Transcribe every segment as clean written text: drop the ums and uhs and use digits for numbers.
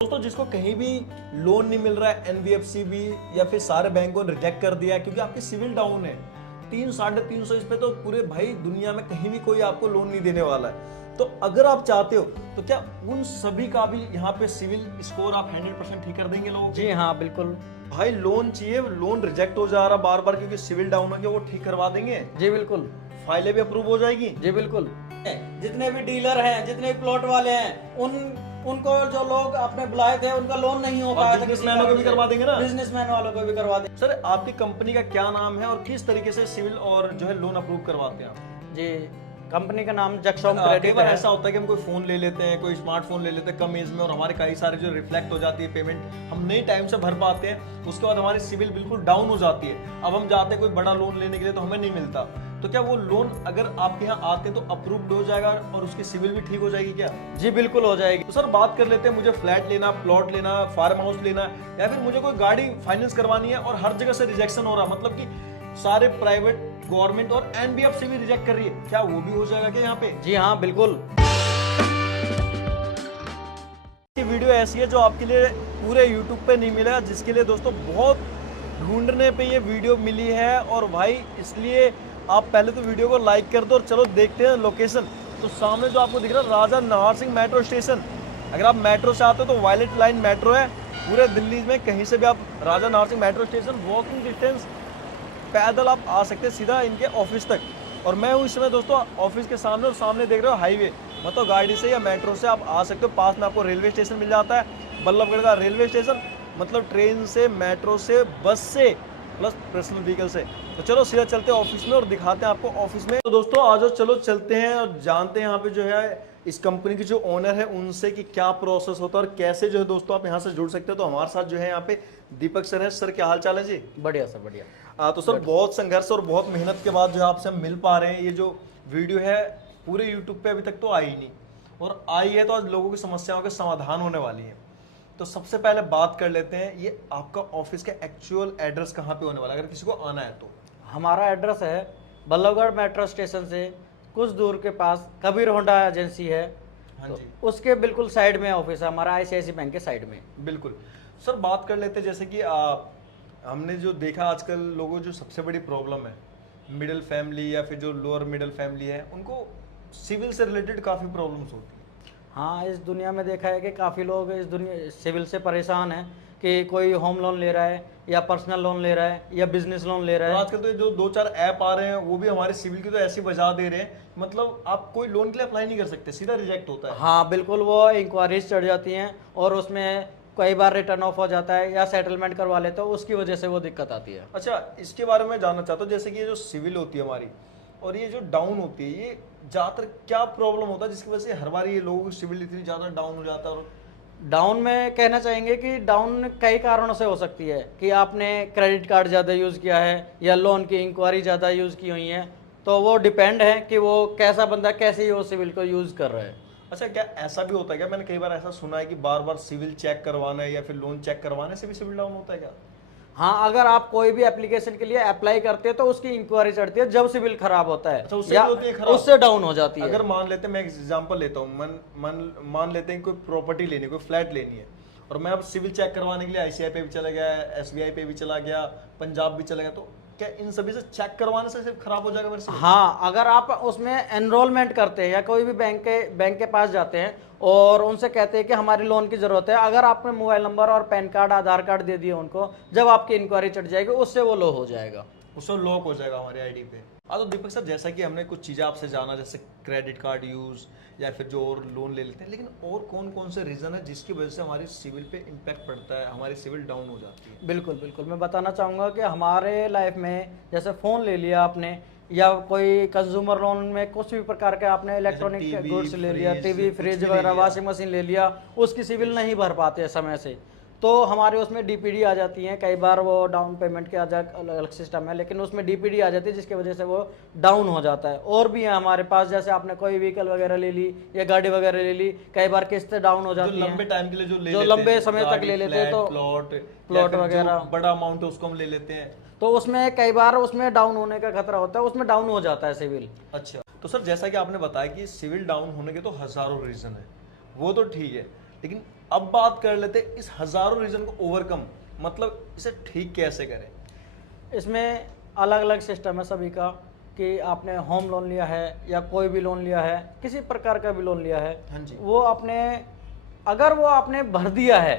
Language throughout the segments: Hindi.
दोस्तों जिसको कहीं भी लोन नहीं मिल रहा है, एनबीएफसी भी या फिर सारे बैंकों ने रिजेक्ट कर दिया है क्योंकि आपकी सिविल डाउन है 300-350 इस पे, तो पूरे भाई दुनिया में कहीं भी कोई आपको लोन नहीं देने वाला है। तो अगर आप चाहते हो तो क्या उन सभी का भी यहाँ पे सिविल स्कोर आप 100% ठीक कर देंगे लोगों जी हाँ बिल्कुल। भाई लोन चाहिए, लोन रिजेक्ट हो जा रहा बार बार क्योंकि सिविल डाउन हो गया, वो ठीक करवा देंगे, जी बिल्कुल। फाइलें भी अप्रूव हो जाएगी। जी बिल्कुल। जितने भी डीलर हैं, जितने भी प्लॉट वाले हैं, उनको जो लोग आपने बुलाए थे उनका लोन नहीं हो पाया था, बिजनेसमैनों को भी करवा देंगे ना, बिजनेसमैन वालों को भी करवा देंगे। सर आपकी कंपनी का क्या नाम है और किस तरीके से सिविल और जो है लोन अप्रूव करवाते हैं आप? जी कंपनी का नाम जक्सॉम कई क्रेडिट बार है। ऐसा होता है कि हम कोई फोन ले लेते हैं, कोई स्मार्टफोन ले लेते हैं कम एज में, और हमारे कई सारे जो रिफ्लेक्ट हो जाती है पेमेंट, हम नहीं टाइम से भर पाते हैं, उसके बाद हमारी सिविल बिल्कुल डाउन हो जाती है। अब हम जाते हैं कोई बड़ा लोन लेने के लिए तो हमें नहीं मिलता, तो क्या वो लोन अगर आपके यहाँ आते हैं तो अप्रूव्ड हो जाएगा और उसकी सिविल भी ठीक हो जाएगी क्या? जी बिल्कुल हो जाएगी। तो सर बात कर लेते हैं, मुझे फ्लैट लेना, प्लॉट लेना, फार्म हाउस लेना, या फिर मुझे कोई गाड़ी फाइनेंस करवानी है और हर जगह से रिजेक्शन हो रहा, मतलब कि सारे प्राइवेट, गवर्नमेंट और एनबीएफसी भी रिजेक्ट कर रही है, क्या वो भी हो जाएगा क्या यहाँ पे? जी हाँ बिल्कुल। ये वीडियो ऐसी है जो आपके लिए पूरे YouTube पे नहीं मिलेगा, जिसके लिए दोस्तों बहुत ढूंढने पे ये वीडियो मिली है। और भाई इसलिए आप पहले तो वीडियो को लाइक कर दो और चलो देखते हैं लोकेशन। तो सामने जो आपको दिख रहा है राजा नाहर सिंह मेट्रो स्टेशन, अगर आप मेट्रो से आते हो तो वायलेट लाइन मेट्रो है, पूरे दिल्ली में कहीं से भी आप Raja Nahar Singh metro station walking distance, पैदल आप आ सकते हैं सीधा इनके ऑफिस तक। और मैं हूँ इस समय दोस्तों ऑफिस के सामने, और सामने देख रहे हो हाईवे, मतलब गाड़ी से या मेट्रो से आप आ सकते हो। पास में आपको रेलवे स्टेशन मिल जाता है, बल्लभगढ़ का रेलवे स्टेशन, मतलब ट्रेन से, मेट्रो से, बस से, प्लस पर्सनल व्हीकल से। तो चलो सीधा चलते हैं ऑफिस में और दिखाते हैं आपको ऑफिस में। तो दोस्तों आ जाओ, चलो चलते हैं और जानते हैं यहाँ पे जो है इस कंपनी के जो ओनर है उनसे कि क्या प्रोसेस होता है और कैसे जो है दोस्तों आप यहाँ से जुड़ सकते हो। तो हमारे साथ जो है यहाँ पे दीपक सर है। सर क्या हाल चाल है जी? बढ़िया सर बढ़िया। तो सर बहुत संघर्ष और बहुत मेहनत के बाद जो है आपसे हम मिल पा रहे हैं। ये जो वीडियो है पूरे यूट्यूब पे अभी तक तो आई नहीं, और आई है तो आज लोगों की समस्याओं के समाधान होने वाली है। तो सबसे पहले बात कर लेते हैं, ये आपका ऑफिस का एक्चुअल एड्रेस कहाँ पे होने वाला है अगर किसी को आना है तो? हमारा एड्रेस है बल्लभगढ़ मेट्रो स्टेशन से कुछ दूर के पास कबीर होंडा एजेंसी है। हाँ तो जी, उसके बिल्कुल साइड में ऑफिस है हमारा, आईसीआईसी बैंक के साइड में। बिल्कुल। सर बात कर लेते हैं जैसे कि हमने जो देखा आजकल लोगों जो सबसे बड़ी प्रॉब्लम है, मिडिल फैमिली या फिर जो लोअर मिडिल फैमिली है, उनको सिविल से रिलेटेड काफ़ी प्रॉब्लम्स होती है। हाँ इस दुनिया में देखा है कि काफ़ी लोग इस दुनिया सिविल से परेशान हैं कि कोई होम लोन ले रहा है या पर्सनल लोन ले रहा है या बिजनेस लोन ले रहा और है। आजकल तो ये जो 2-4 ऐप आ रहे हैं वो भी हमारे सिविल की तो ऐसी बजा दे रहे हैं, मतलब आप कोई लोन के लिए अप्लाई नहीं कर सकते, सीधा रिजेक्ट होता है। हाँ बिल्कुल, वो इंक्वायरीज चढ़ जाती हैं और उसमें कई बार रिटर्न ऑफ हो जाता है या सेटलमेंट करवा लेते हो, उसकी वजह से वो दिक्कत आती है। अच्छा, इसके बारे में जानना चाहता हूँ, जैसे कि ये जो सिविल होती है हमारी और ये जो डाउन होती है, ये ज़्यादातर क्या प्रॉब्लम होता है जिसकी वजह से हर बार ये लोगों की सिविल इतनी ज़्यादा डाउन हो जाता है? और डाउन में कहना चाहेंगे कि डाउन कई कारणों से हो सकती है कि आपने क्रेडिट कार्ड ज़्यादा यूज़ किया है या लोन की इंक्वायरी ज़्यादा यूज़ की हुई है, तो वो डिपेंड है कि वो कैसा बंदा कैसे वो सिविल को यूज़ कर रहा है। अच्छा, क्या ऐसा भी होता है क्या? मैंने कई बार ऐसा सुना है कि बार बार सिविल चेक करवाना है या फिर लोन चेक करवाने से भी सिविल डाउन होता है क्या? हाँ, अगर आप कोई भी एप्लीकेशन के लिए अप्लाई करते हैं तो उसकी इंक्वायरी चढ़ती है जब सिविल खराब होता है। अच्छा, उससे या भी होती है खराब? उससे डाउन हो जाती है। अगर मान लेते हैं, मैं एग्जांपल लेता हूँ, मान लेते हैं कोई प्रॉपर्टी लेनी, कोई फ्लैट लेनी है, और मैं अब सिविल चेक करवाने के लिए आईसीआई पे भी चला गया, एसबीआई पे भी चला गया, पंजाब भी चला गया, तो क्या इन सभी से चेक करवाने से सिर्फ खराब हो जाएगा मेरे सिविल? हाँ, अगर आप उसमें एनरोलमेंट करते हैं या कोई भी बैंक के पास जाते हैं और उनसे कहते हैं कि हमारी लोन की ज़रूरत है, अगर आपने मोबाइल नंबर और पैन कार्ड, आधार कार्ड दे दिए उनको, जब आपकी इंक्वायरी चढ़ जाएगी उससे वो लो हो जाएगा, उससे लॉक हो जाएगा हमारे आईडी पे। तो दीपक सर, जैसा कि हमने कुछ चीज़ें आपसे जाना, जैसे क्रेडिट कार्ड यूज़ या फिर जो और लोन ले लेते हैं, लेकिन और कौन कौन से रीज़न है जिसकी वजह से हमारी सिविल पे इम्पैक्ट पड़ता है, हमारी सिविल डाउन हो जाती है? बिल्कुल बिल्कुल, मैं बताना चाहूँगा कि हमारे लाइफ में जैसे फ़ोन ले लिया आपने या कोई कंज्यूमर लोन में कुछ भी प्रकार के आपने इलेक्ट्रॉनिक टीवी, गुड्स ले लिया, फ्रिज, टीवी, कुछ फ्रिज भी ले वगैरह, लिया। वॉशिंग मशीन ले लिया, उसकी सिविल नहीं भर पाते समय से, तो हमारे उसमें डीपीडी आ जाती है। कई बार वो डाउन पेमेंट के अलग सिस्टम है, लेकिन उसमें डीपीडी आ जाती है जिसकी वजह से वो डाउन हो जाता है। और भी है हमारे पास, जैसे आपने कोई व्हीकल वगैरह ले ली या गाड़ी वगैरह ले ली, कई बार किस्तें डाउन हो जो जाती हैं। लंबे टाइम के लिए जो जो लंबे समय तक ले लेते हैं, तो प्लॉट वगैरह, बड़ा अमाउंट है उसको हम ले लेते हैं, तो उसमें कई बार उसमें डाउन होने का खतरा होता है, उसमें डाउन हो जाता है सिविल। अच्छा, तो सर जैसा कि आपने बताया कि सिविल डाउन होने के तो हजारों रीजन है, वो तो ठीक है, लेकिन अब बात कर लेते हैं इस हजारों रीजन को ओवरकम, मतलब इसे ठीक कैसे करें। इसमें अलग अलग सिस्टम है सभी का, कि आपने होम लोन लिया है या कोई भी लोन लिया है, किसी प्रकार का भी लोन लिया है, हाँ जी। वो आपने अगर वो आपने भर दिया है,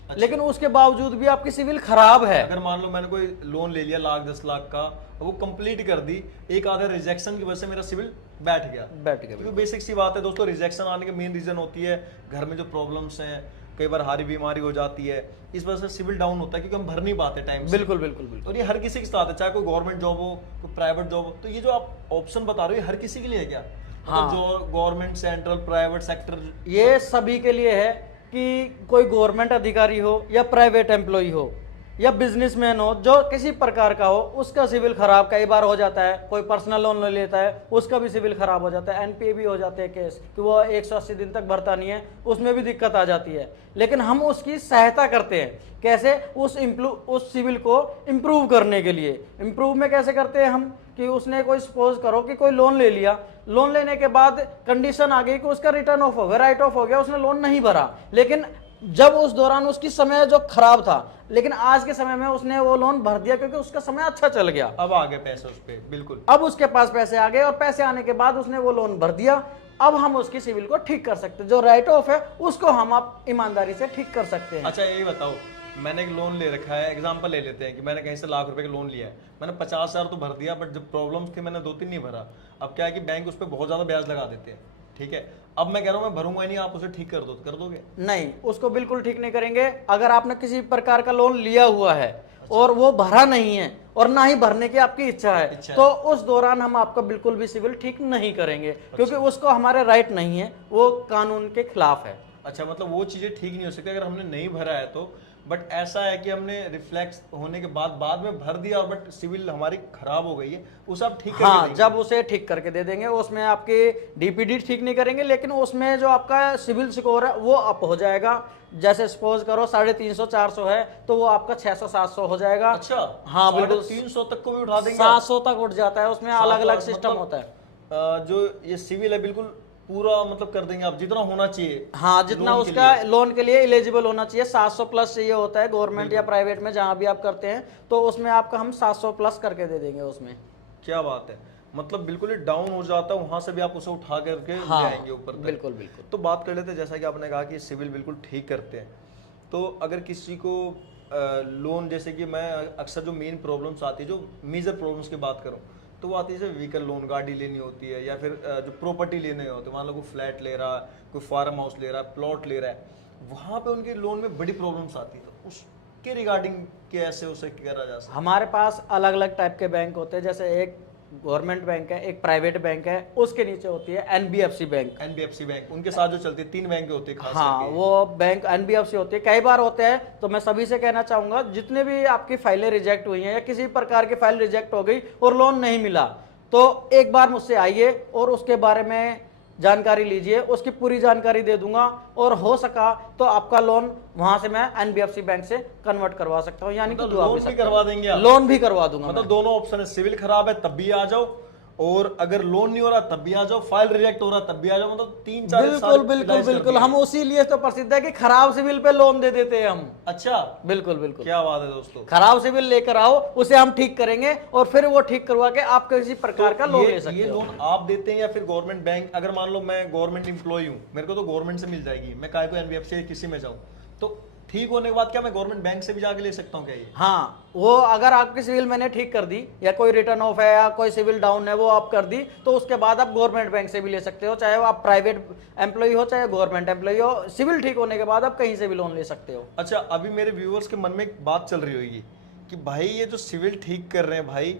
अच्छा। लेकिन उसके बावजूद भी आपकी सिविल खराब है, अगर मान लो मैंने कोई लोन ले लिया 1,00,000-10,00,000 का, वो कंप्लीट कर दी, एक आधा रिजेक्शन की वजह से मेरा सिविल बैठ गया, क्योंकि बेसिक सी बात है दोस्तों, रिजेक्शन आने की मेन रीजन होती है घर में जो प्रॉब्लम्स हैं, कई बार हारी बीमारी हो जाती है, इस वजह से सिविल डाउन होता है क्योंकि हम भर नहीं पाते टाइम से। बिल्कुल बिल्कुल बिल्कुल। और ये हर किसी के साथ है, चाहे कोई गवर्नमेंट जॉब हो, कोई प्राइवेट जॉब हो। तो ये जो आप ऑप्शन बता रहे हो, ये हर किसी के लिए है क्या? हाँ। मतलब जो गवर्नमेंट, सेंट्रल, प्राइवेट सेक्टर, ये सभी के लिए है, कि कोई गवर्नमेंट अधिकारी हो या प्राइवेट एम्प्लॉय हो या बिजनेसमैन हो, जो किसी प्रकार का हो, उसका सिविल खराब कई बार हो जाता है। कोई पर्सनल लोन ले लेता है, उसका भी सिविल खराब हो जाता है, एनपीए भी हो जाते हैं केस, कि वो 180 दिन तक भरता नहीं है, उसमें भी दिक्कत आ जाती है। लेकिन हम उसकी सहायता करते हैं, कैसे? उस सिविल को इम्प्रूव करने के लिए। इम्प्रूव में कैसे करते हैं हम, कि उसने कोई सपोज करो कि कोई लोन ले लिया, लोन लेने के बाद कंडीशन आ गई कि उसका रिटर्न ऑफ हो गया, राइट ऑफ हो गया, उसने लोन नहीं भरा, लेकिन जब उस दौरान उसकी समय जो खराब था, लेकिन आज के समय में उसने वो लोन भर दिया क्योंकि उसका समय अच्छा चल गया, अब आ गए पैसे उस पे, बिल्कुल अब उसके पास पैसे आ गए, और पैसे आने के बाद उसने वो लोन भर दिया। अब हम उसकी सिविल को ठीक कर सकते हैं, जो राइट ऑफ है उसको हम आप ईमानदारी से ठीक कर सकते हैं। अच्छा ये बताओ, मैंने एक लोन ले रखा है, एग्जांपल ले लेते हैं कि मैंने कहीं से 1,00,000 रुपए का लोन लिया है, मैंने 50,000 तो भर दिया, बट जब प्रॉब्लम्स थी मैंने 2-3 नहीं भरा। अब क्या है कि बैंक उस पर बहुत ज्यादा ब्याज लगा देते हैं, ठीक है। अब मैं कह रहा हूँ मैं भरूंगा ही नहीं, आप उसे ठीक कर दो, कर दोगे? नहीं, उसको बिल्कुल ठीक नहीं करेंगे। अगर आपने किसी प्रकार का लोन लिया हुआ है और वो भरा नहीं है, और ना ही भरने की आपकी इच्छा है, तो उस दौरान हम आपका बिल्कुल भी सिविल ठीक नहीं करेंगे, क्योंकि उसको हमारे राइट नहीं है, वो कानून के खिलाफ है। अच्छा, मतलब वो चीजें ठीक नहीं हो सकती अगर हमने नहीं भरा है तो। बट ऐसा है कि हमने रिफ्लेक्स होने के बाद में भर दिया, और बट सिविल हमारी खराब हो गई है, उसे आप ठीक करके हाँ, देंगे? जब उसे ठीक करके दे देंगे, उसमें आपकी डीपीडी ठीक नहीं करेंगे, लेकिन उसमें जो आपका सिविल स्कोर है वो अप हो जाएगा। जैसे सपोज करो 350-400 है, तो वो आपका 600-700 हो जाएगा। अच्छा, हाँ बिल्कुल, 350 तक को भी उठा देंगे? 700 तक उठ जाता है, उसमें अलग अलग सिस्टम मतलब, होता है। जो ये सिविल है बिल्कुल पूरा मतलब कर देंगे आप, जितना होना चाहिए। हाँ, जितना उसका लोन के लिए एलिजिबल होना चाहिए, 700 प्लस चाहिए होता है गवर्नमेंट या प्राइवेट में, जहां भी आप करते हैं, तो उसमें आपका हम 700 प्लस करके दे देंगे उसमें। क्या बात है, मतलब बिल्कुल ही डाउन हो जाता है, वहां से भी आप उसे उठा करके ले आएंगे ऊपर तक। बिल्कुल बिल्कुल। तो बात कर लेते हैं, जैसा कि आपने कहा कि सिविल बिल्कुल ठीक करते हैं, तो अगर किसी को लोन, जैसे कि मैं अक्सर जो मेन प्रॉब्लम्स आती है, जो मेजर प्रॉब्लम्स की बात करूं, तो वो आती है जैसे व्हीकल लोन, गाड़ी लेनी होती है, या फिर जो प्रॉपर्टी लेने होते हैं, मान लो कोई फ्लैट ले रहा है, कोई फार्म हाउस ले रहा है, प्लॉट ले रहा है, वहाँ पे उनके लोन में बड़ी प्रॉब्लम्स आती है, तो उसके रिगार्डिंग कैसे उसे करा जा सकता? हमारे पास अलग अलग टाइप के बैंक होते हैं, जैसे एक गवर्नमेंट बैंक है, एक प्राइवेट बैंक है, उसके नीचे होती है एनबीएफसी बैंक। एनबीएफसी बैंक उनके साथ जो चलती है, 3 बैंक होते हैं खास हाँ, करके। वो बैंक एनबीएफसी होती है, कई बार होते हैं। तो मैं सभी से कहना चाहूंगा, जितने भी आपकी फाइलें रिजेक्ट हुई हैं या किसी प्रकार की फाइल रिजेक्ट हो गई और लोन नहीं मिला, तो एक बार मुझसे आइए और उसके बारे में जानकारी लीजिए, उसकी पूरी जानकारी दे दूंगा, और हो सका तो आपका लोन वहां से मैं एनबीएफसी बैंक से कन्वर्ट करवा सकता हूँ, यानी कि लोन भी करवा देंगे आप? लोन भी करवा दूंगा। मतलब दोनों ऑप्शन है, सिविल खराब है तब भी आ जाओ, और अगर लोन नहीं हो रहा तब भी आ जाओ, फाइल रिजेक्ट हो रहा तब भी आ जाओ, मतलब 3-4 बिल्कुल बिल्कुल बिल्कुल। हम उसी लिए तो प्रसिद्ध है कि खराब सिविल पे लोन दे देते हैं हम। अच्छा, बिल्कुल बिल्कुल। क्या बात है दोस्तों, खराब सिविल लेकर आओ, उसे हम ठीक करेंगे, और फिर वो ठीक करवा के आप किसी प्रकार का लोन ले सकते ये हो। लोन आप देते हैं या फिर गवर्नमेंट बैंक? अगर मान लो मैं गवर्नमेंट एम्प्लॉय हूँ, मेरे को तो गवर्नमेंट से मिल जाएगी, मैं काहे को एनबीएफसी किसी में जाऊँ, तो ठीक होने के बाद क्या मैं गवर्नमेंट बैंक से भी जाके ले सकता हूँ क्या ये? हाँ, वो अगर आपकी सिविल मैंने ठीक कर दी, या कोई रिटर्न ऑफ है या कोई सिविल डाउन है वो आप कर दी, तो उसके बाद आप गवर्नमेंट बैंक से भी ले सकते हो, चाहे वो आप प्राइवेट एम्प्लॉय हो चाहे गवर्नमेंट एम्प्लॉय हो। सिविल ठीक होने के बाद आप कहीं से भी लोन ले सकते हो। अच्छा, अभी मेरे व्यूअर्स के मन में एक बात चल रही होगी कि भाई ये जो सिविल ठीक कर रहे हैं भाई,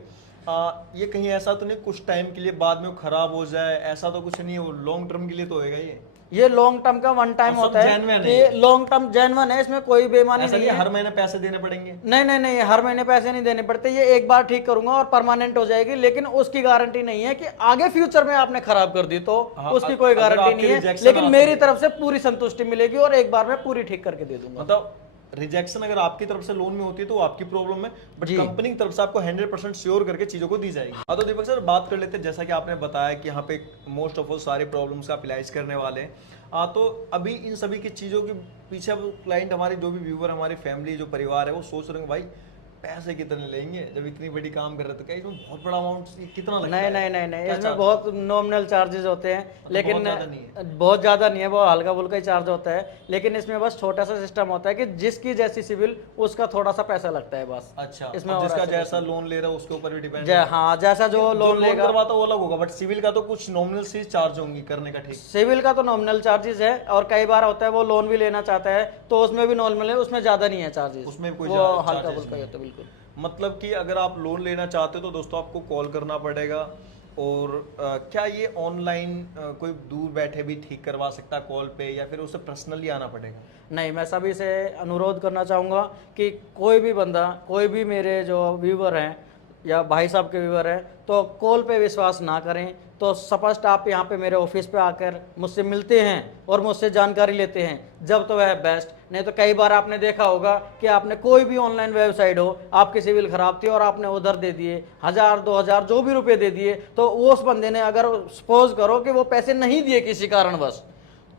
ये कहीं ऐसा तो नहीं कुछ टाइम के लिए बाद में वो खराब हो जाए, ऐसा तो कुछ नहीं है, वो लॉन्ग टर्म के लिए तो होएगा ये लॉन्ग टर्म का वन टाइम होता है, ये लॉन्ग टर्म जेन्युइन है, इसमें कोई बेईमानी नहीं है। हर महीने पैसे देने पड़ेंगे? नहीं नहीं नहीं, हर महीने पैसे नहीं देने पड़ते, ये एक बार ठीक करूंगा और परमानेंट हो जाएगी, लेकिन उसकी गारंटी नहीं है कि आगे फ्यूचर में आपने खराब कर दी तो उसकी कोई गारंटी नहीं है, लेकिन मेरी तरफ से पूरी संतुष्टि मिलेगी और एक बार में पूरी ठीक करके दे दूंगा। मतलब रिजेक्शन अगर आपकी तरफ से लोन में होती है तो वो आपकी प्रॉब्लम है, बट जी। कंपनी की तरफ से आपको 100% श्योर करके चीजों को दी जाएगी। हाँ, तो दीपक सर बात कर लेते हैं, जैसा कि आपने बताया कि यहाँ पे मोस्ट ऑफ ऑल सारे प्रॉब्लम्स का आप इलाज करने वाले हैं। तो अभी इन सभी की चीज़ों के पीछे अब क्लाइंट हमारे जो भी व्यूवर हमारी फैमिली जो परिवार है वो सोच रहे हैं भाई पैसे कितने लेंगे, जब इतनी बड़ी काम कर रहे तो क्या इसमें बहुत बड़ा अमाउंट कितना लगता नहीं है? नहीं नहीं नहीं, क्या इसमें चार्ज? बहुत नॉमिनल चार्जेस होते हैं, लेकिन बहुत ज़्यादा नहीं है। बहुत ज़्यादा नहीं है, वो हल्का फुल्का ही चार्ज होता है। लेकिन इसमें बस छोटा सा सिस्टम होता है कि जिसकी जैसी सिविल उसका थोड़ा सा पैसा लगता है बस। अच्छा, इसमें अब और जिसका ऐसा जैसा लोन ले रहा है उसके ऊपर भी डिपेंड हाँ, जैसा जो लोन लेगा करवाता वो अलग होगा, बट सिविल का तो कुछ नॉमिनल सी चार्ज होंगी करने का, ठीक? सिविल का तो नॉमिनल चार्जेस है, और कई बार होता है वो लोन भी लेना चाहता है तो उसमें भी नॉमिनल है, उसमें ज़्यादा नहीं है चार्जेस, उसमें भी कोई वो हल्का charges फुल्का ही नहीं होता है बिल्कुल। मतलब कि अगर आप लोन लेना चाहते हो तो दोस्तों आपको कॉल करना पड़ेगा। और क्या ये ऑनलाइन कोई दूर बैठे भी ठीक करवा सकता है कॉल पे, या फिर उसे पर्सनली आना पड़ेगा? नहीं, मैं सभी से अनुरोध करना चाहूँगा कि कोई भी बंदा, कोई भी मेरे जो व्यूवर हैं या भाई साहब के व्यूवर हैं, तो कॉल पे विश्वास ना करें। तो स्पष्ट आप यहाँ पे मेरे ऑफिस पे आकर मुझसे मिलते हैं और मुझसे जानकारी लेते हैं, जब तो वह बेस्ट। नहीं तो कई बार आपने देखा होगा कि आपने कोई भी ऑनलाइन वेबसाइट हो, आपकी सिविल खराब थी और आपने उधर दे दिए 1000-2000 जो भी रुपए दे दिए, तो उस बंदे ने अगर सपोज करो कि वो पैसे नहीं दिए किसी कारणवश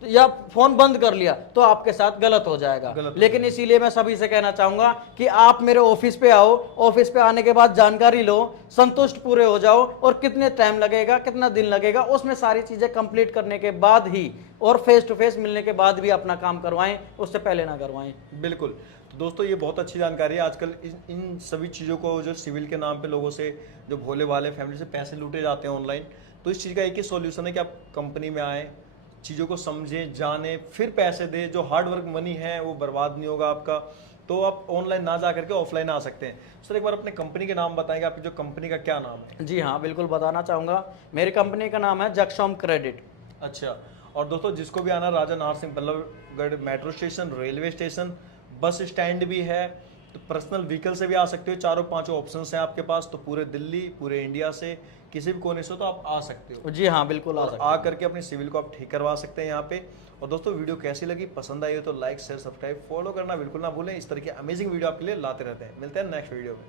या फोन बंद कर लिया, तो आपके साथ गलत हो जाएगा। लेकिन इसीलिए मैं सभी से कहना चाहूंगा कि आप मेरे ऑफिस पे आओ, ऑफिस पे आने के बाद जानकारी लो, संतुष्ट पूरे हो जाओ, और कितने टाइम लगेगा, कितना दिन लगेगा, उसमें सारी चीजें कंप्लीट करने के बाद ही, और फेस टू फेस मिलने के बाद भी अपना काम करवाएं, उससे पहले ना करवाएं। बिल्कुल। तो दोस्तों ये बहुत अच्छी जानकारी है। आजकल इन सभी चीज़ों को जो सिविल के नाम पे लोगों से, जो भोले वाले फैमिली से पैसे लूटे जाते हैं ऑनलाइन, तो इस चीज़ का एक ही सॉल्यूशन है कि आप कंपनी में आएँ, चीज़ों को समझें, जानें, फिर पैसे दें। जो हार्ड वर्क मनी है वो बर्बाद नहीं होगा आपका। तो आप ऑनलाइन ना जा करके ऑफलाइन आ सकते हैं। सर एक बार अपने कंपनी के नाम बताएंगे, आपकी जो कंपनी का क्या नाम है? जी हाँ, बिल्कुल बताना चाहूँगा। मेरी कंपनी का नाम है जगसोम क्रेडिट। अच्छा, और दोस्तों जिसको भी आना, Raja Nahar Singh Ballabhgarh metro station, railway station, bus stand भी है, तो पर्सनल व्हीकल से भी आ सकते हो। चारों पांचों ऑप्शंस हैं आपके पास, तो पूरे दिल्ली, पूरे इंडिया से, किसी भी कोने से तो आप आ सकते हो। जी हाँ, बिल्कुल आ सकते आ करके अपनी सिविल को आप ठीक करवा सकते हैं यहाँ पे। और दोस्तों वीडियो कैसी लगी, पसंद आई हो तो लाइक शेयर सब्सक्राइब फॉलो करना बिल्कुल ना भूलें। इस तरह की अमेजिंग वीडियो आपके लिए लाते रहते हैं। मिलते हैं नेक्स्ट वीडियो में।